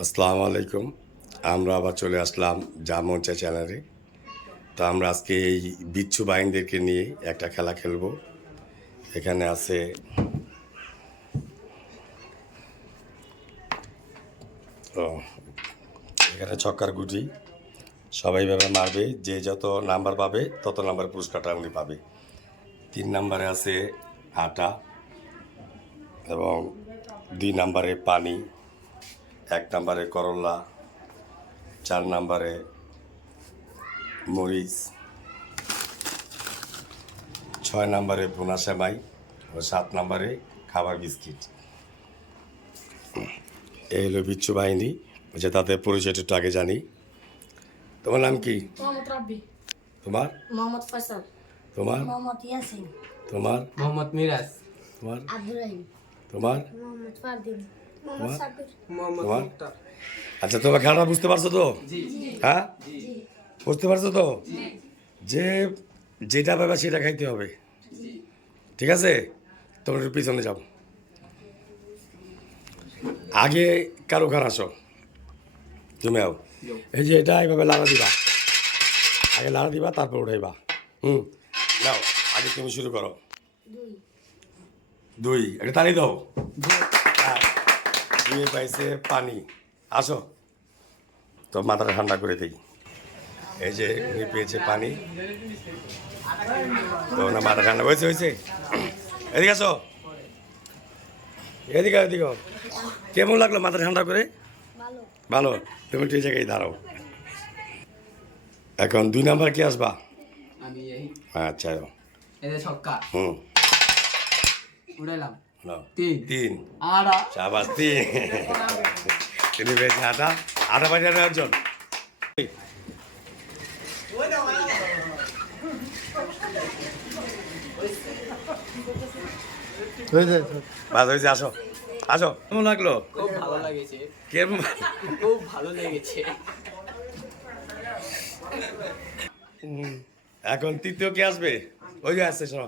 আসসালামু আলাইকুম। আমরা আবার চলে আসলাম জামঞ্চা চ্যানেলে। তো আমরা আজকে এই বিচ্ছু বাহিনীদেরকে নিয়ে একটা খেলা খেলব। এখানে আছে ও, এখানে ছক্কার গুটি। সবাই ভাবে মারবে, যে যত নাম্বার পাবে, তত নাম্বার পুরস্কারটা উনি পাবে। তিন নাম্বারে আছে আটা এবং দুই নাম্বারে পানি। এক নম্বরে করলা চার নম্বরে মরিচ ছয় নম্বরে ভুনা সেমাই ও সাত নম্বরে খাবার বিস্কিট। এই হলো বিচ্ছু বাহিনী যে তাদের পরিচয়টা একটু আগে জানি। তোমার নাম কি? তোমার? মোহাম্মদ ফয়সাল। তোমার? মোহাম্মদ ইয়াসিন। তোমার? মোহাম্মদ মিরাজ। তোমার? আব্দুর রহিম। তোমার? মোহাম্মদ ফারদিন। তোমার? আচ্ছা তোমার খেলাটা বুঝতে পারছ তো? হ্যাঁ? বুঝতে পারছ তো? যে যেটা পাবে সেটা খাইতে হবে। ঠিক আছে? তোমরা একটু পিছনে যাও। আগে কারও খান আসো। তুমি আও। এই যে এটা এইভাবে লাড়া দিবা। আগে লাড়া দিবা তারপর উঠাইবা। হুম? নাও আগে তুমি শুরু করো। দুই। দুই। একটা তালি দাও। দুই পাইছে পানি। আসো। তো মাথাটা ঠান্ডা করে দিই। এই যে উনি পেয়েছে পানি। তো ওনার মাথা ঠান্ডা হয়েছে হয়েছে। এদিকে আসো। এদিকে এদিকে। কেমন লাগল মাথা ঠান্ডা করে? ভালো। ভালো। তুমি ঠিক জায়গায় দাঁড়াও। এখন দুই নাম্বার কি আসবা? আচ্ছা এই যে ছক্কা। হুম। উড়াইলাম। তিন। তিন। আড়া। শাবাস তিন। তিনি পেয়েছে আটা। আটা বাজে অর্জন বাস হয়েছে। আসো। আসো। কেমন লাগল? খুব ভালো লেগেছে। কেমন? খুব ভালো লেগেছে। এখন তৃতীয় কে আসবে? ওই যে আসছে শোনো।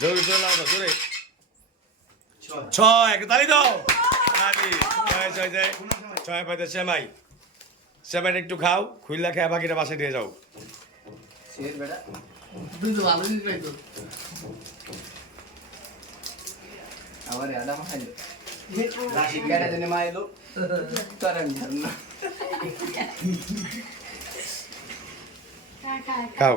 জোরে জোরে লাগাও জোরে। ছয় তালি দাও। ছয় ছয় ছয়। ছয় পাইতে সেমাই। সেমাইটা একটু খাও খুইলা খেয়ে বাকিটা বাসায় দিয়ে যাও। কেটে জেনে মাইলো না খা খা খাও।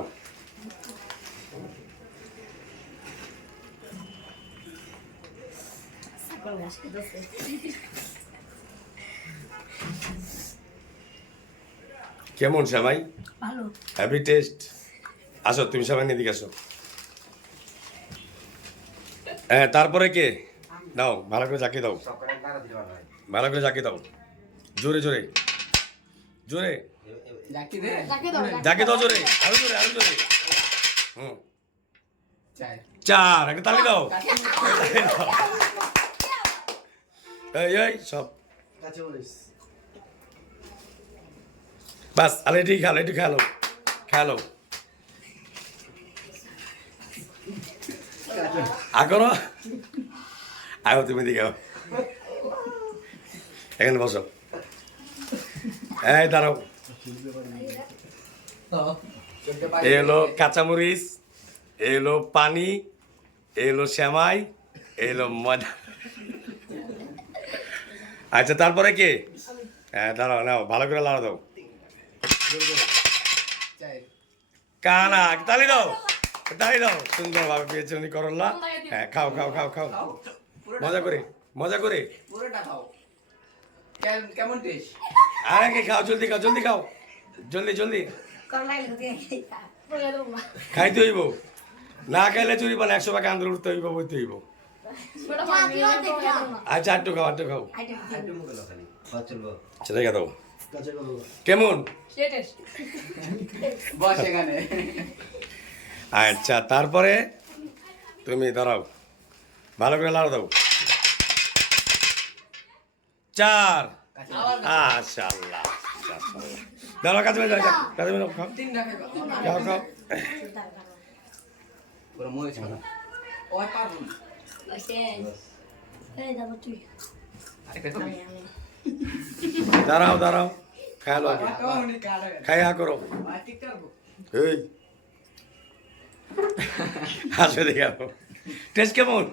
সকল ঘাস খেতেছে কেমন সেমাই ভালো। হ্যাপি টেস্ট আসো তুমি সবাই এদিকে আসো। হ্যাঁ তারপরে কে? দাও ভালো করে জাকি দাও। ভালো করে জাকি দাও। জোরে জোরে। জোরে। জাকি দাও জোরে। আরও জোরে আরও জোরে। হুম। চার। একটা তালি দাও। এই এই সব। বাস আরে এটি খেলো এটি খেলো খেলো আগরো আয়ো তুমি দিকে। এখানে বসো। এই দাঁড়াও। চলতে এ হলো কাঁচামরিচ এ হলো পানি এ হলো শ্যামাই এ হলো মজা আচ্ছা তারপরে কে? হ্যাঁ দাঁড়াও, নাও, ভালো করে লাড়া দাও। কানা, তালি দাও তালি দাও। সুন্দর ভাবে পেয়েছে উনি করল্লা হ্যাঁ খাও খাও খাও খাও। মজা করে মজা করে। কেমন টেস্ট আরে কে খাও, জলদি খাও জলদি খাও। জলদি জলদি। খাইতা হইব। না খাইলে চুরি পান একশো টাকা আন্দোলন উঠতে হইব, বইতে হইব। আচ্ছা আটটু খাও আটটু খাও সেটা দাও কেমন আচ্ছা তারপরে তুমি দাঁড়াও ভালো করে লাড়া দাও চার আচ্ছা আল্লাহ খাও খাও দাঁড়াও দাঁড়াও। খায়ালো আগে। খায়া করো এই। হাসবে দেখে টেস্ট কেমন?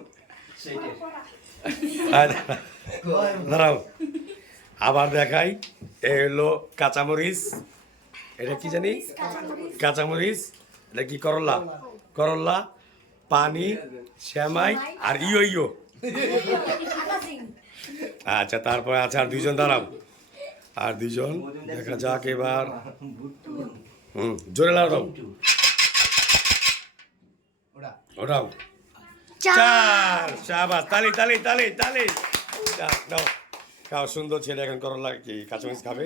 দাঁড়াও। আবার দেখাই। এ হলো কাঁচামরিচ। এটা কি জানি? কাঁচামরিচ এটা কি করলা। করলা। পানি শ্যামাই আর ইয়ো ইয়ো। আচ্ছা তারপরে আছে আর দুইজন, দাঁড়াও। আর দুইজন, দেখা যাক এবার। হুম, জোরে লাগাও, দাও। ওটাও চার শাবাস তালি তালি তালি তালি। নাও খাও, সুন্দর ছেলে এখন করলা কি, কাঁচামরিচ খাবে?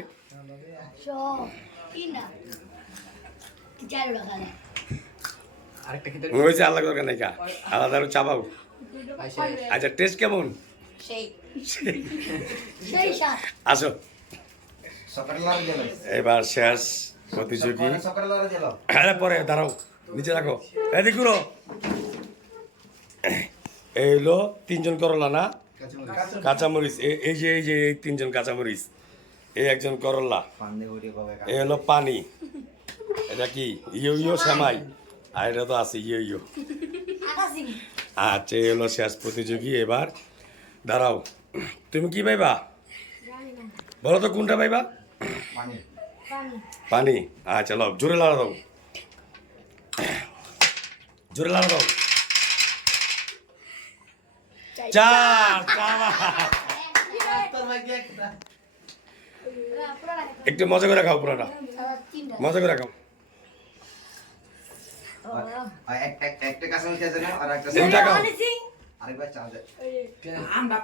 হয়েছে আলাদা দরকার নাই কা আলাদা আরও চাবাও আচ্ছা টেস্ট কেমন? সেই। সেই আসো। এবার শেষ প্রতিযোগী। দিল পরে দাঁড়াও নিচে রাখো। এদিক ঘুরো এই হলো তিনজন করলা না? কাঁচামরিচ। এ- এই যে এই যে এই তিনজন কাঁচামরিচ। এই একজন করলা। পান্ডে ঘুরিয়ে কবে এ হলো পানি। এটা কি? ইয়ো ইয়ো শ্যামাই আর এটা তো আছে ইয়ো ইয়ো। আচ্ছা এই হলো শেষ প্রতিযোগী এবার। দাঁড়াও তুমি কি পাইবা? বলো তো কোনটা পাইবা? পানি। পানি। পানি। আচ্ছা লো জোরে লাড়া দাও। জোরে লাড়া দাও। চার একটু মজা করে খাও পুরোটা। মজা করে খাও আর একটা একটা কাছে হইতেছে না আর একটা তিনটা খাও আরেকবার চা দে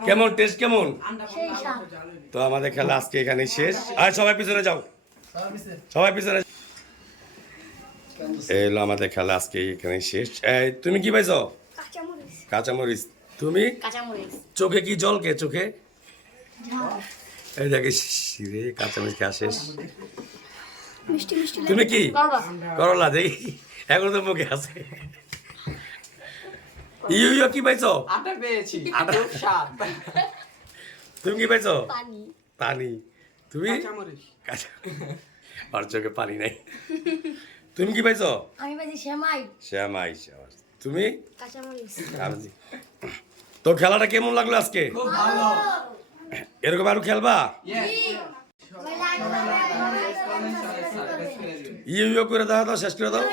কেমন? টেস্ট কেমন? তো আমাদের খেলা আজকে এখানে শেষ। আর সবাই পিছনে যাও। সবাই পিছনে। এই হলো আমাদের খেলা আজকে এখানে শেষ। এই, তুমি কি পাইছো? কাঁচামরিচ। তুমি? চোখে কি জল কে? চোখে? এই দেখে রে কাঁচামরিচ খেয়া শেষ। মিষ্টি মিষ্টি তুমি কি? করলা দেখি। এখনও তো মুখে আছে। ইউ ইউ কি পাইছো? আটা পেয়েছি। আটা। স্বাদ। তুমি কি পাইছো? পানি। পানি। তুমি? কাঁচা আর চোখে পানি নাই। তুমি কি পাইছো? আমি পাইছি শ্যামাই শ্যামাই তুমি? কাঁচামরিচ। তো খেলাটা কেমন লাগল আজকে? খুব ভালো। এরকম আরও খেলবা? ইয়ে করে দেখা দাও শেষ করে দাও